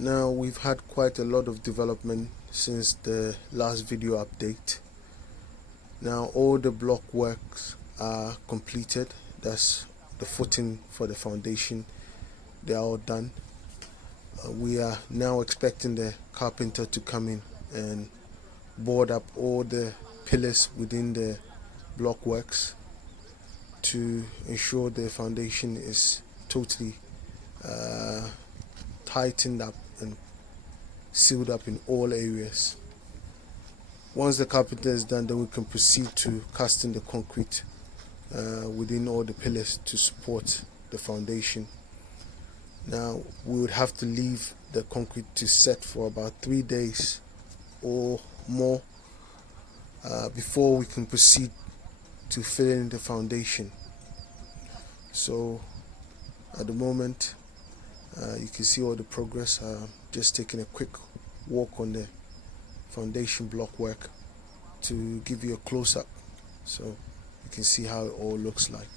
Now we've had quite a lot of development since the last video update. Now all the block works are completed. That's the footing for the foundation. They are all done. We are now expecting the carpenter to come in and board up all the pillars within the block works to ensure the foundation is totally tightened up and sealed up in all areas. Once the carpenter is done, then we can proceed to casting the concrete within all the pillars to support the foundation. Now we would have to leave the concrete to set for about 3 days or more before we can proceed to fill in the foundation. So at the moment you can see all the progress. Just taking a quick walk on the foundation block work to give you a close-up so you can see how it all looks like.